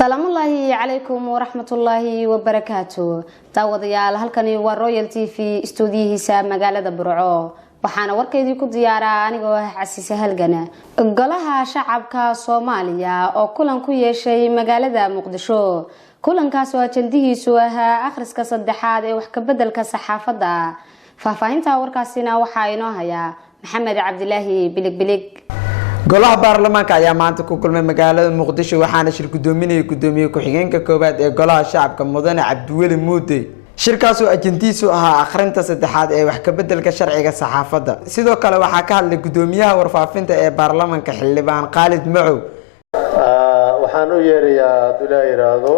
السلام الله عليكم ورحمة الله وبركاته. تاوضيال halkani waa Royal TV stuudiyihiisa magaalada Burco. waxaana warkeedii ku diyaaraa anigoo xasiisa halgana. Golaha shacabka Soomaaliya oo kulan ku yeeshay magaalada Muqdisho. kulankaas oo ajandihiisu ahaa akhriska saddexaad ee wax ka bedelka saxaafadda. Faahfaahinta warkaasina waxa inoo haya Maxamed Cabdilaahi Bilig. golaha baarlamaanka ayaa maanta ku kulmay magaalada Muqdisho waxaana shir gudoominaya gudoomiye ku-xigeenka koobaad ee golaha shacabka Mudane Cabdiweli Muude. shirkaas oo ajandiisu ahaa akhrinta saddexaad ee wax ka bedelka sharciga saxaafadda. sidoo kale waxaa ka hadlay gudoomiyaha warfaafinta ee baarlamaanka xildhibaan Khalid Macow. waxaan u yeerayaa duleeyraado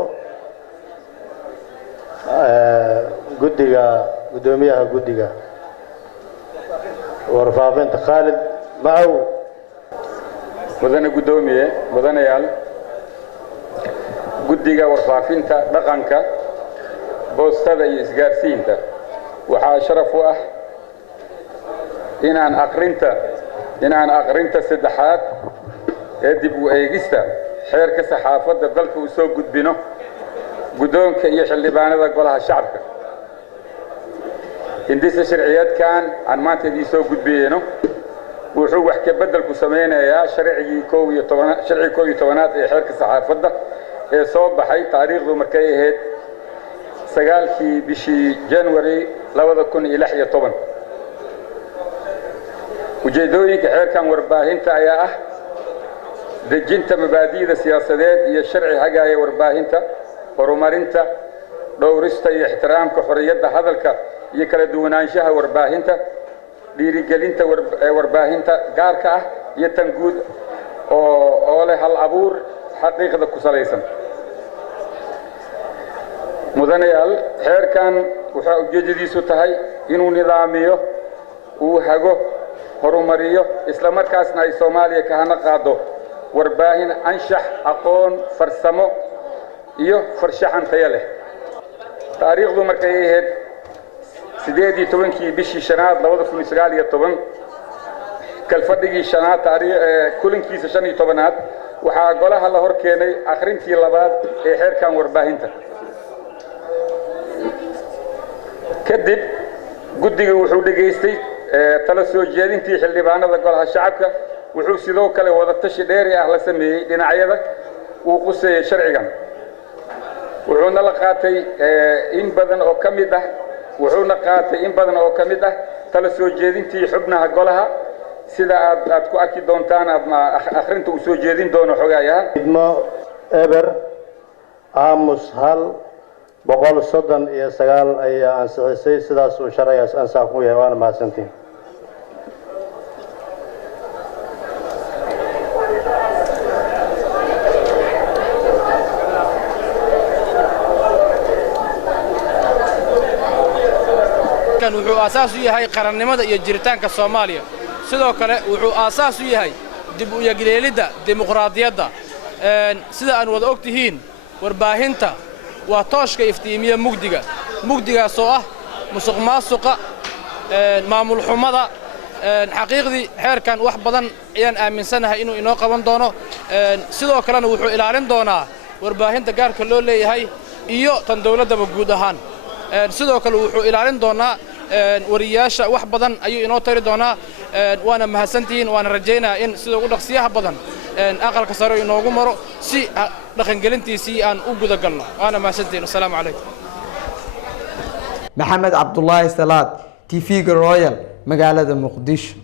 gudoomiyaha guddiga warfaafinta Khalid Macow. mudane gudoomiye mudanayaal guddiga warfaafinta dhaqanka boostada iyo isgaarsiinta waxaa sharaf u ah inaan aqrinta saddexaad ee dib u eegista xeerka saxaafadda dalka u soo gudbino guddoonka iyo xildhibaanada golaha shacabka. hindisa sharciyeedkan aan maanta idin soo gudbiyeyno wuxuu wax ka bedel ku sameynayaa sharcigii 11aad ee xeerka saxaafadda ee soo baxay taariikhdu markay ahayd 9 bishii January 2016. ujeedooyinka xeerkan warbaahinta ayaa ah dejinta mabaadi'da siyaasadeed iyo sharci hagaaya warbaahinta, horumarinta, dhowrista iyo ixtiraamka xorriyadda hadalka iyo kala duwanaanshaha warbaahinta, dhiirigelinta warbaahinta gaarka ah iyo tan guud oo leh hal abuur xaqiiqda ku salaysan. mudanayaal xeerkan waxa ujeedadiisu tahay inuu nidaamiyo uu hago horumariyo isla markaasna ay Soomaaliya ka hana qaado warbaahin anshax aqoon farsamo iyo farshaxan tayo leh. taariikhdu markay ahayd 18 bishii shanaad 2019 kalfadhigii shanaad kulankiisa 15aad waxaa golaha la hor keenay akhrintii labaad ee xeerkan warbaahinta. kadib guddiga wuxuu dhageystay tala soo jeedintii xildhibaanada golaha shacabka wuxuu sidoo kale wada tashi dheeri ah la sameeyay dhinacyada uu quseeyay sharcigan. wuxuuna qaatay in badan oo kamid ah tala soo jeedintii xubnaha golaha sida aad ku arki doontaan ama akhrinta uu soo jeedin doono xogayaha idmo eber aamus hal 139 ayaa ansixisay sidaas uu sharcigaas ansax ku yahay. waana mahadsantiin. wuxuu aasaas u yahay qarannimada iyo jiritaanka Soomaaliya. sidoo kale wuxuu aasaas u yahay dib u yagleelida dimuqraadiyadda. sida aan wada ogtihiin warbaahinta waa tooshka iftiimiya mugdigaas oo ah musuqmaasuqa maamul xumada. xaqiiqdii xeerkan wax badan ayaan aaminsanahay inuu inoo qaban doono. sidoo kalena wuxuu ilaalin doonaa warbaahinta gaarka loo leeyahay iyo tan dawladaba guud ahaan. sidoo kale wuxuu ilaalin doonaa wariyaasha wax badan ayuu inoo tari doonaa. waana mahadsantihiin waana rajaynayaa in sida ugu dhaqsiyaha badan aqalka sare inoogu maro si dhaqangelintiisii aan u guda galno. waana mahadsantihiin. assalaamu calaykum. Maxamed Cabdullaahi Salaad TV Royal magaalada Muqdisho.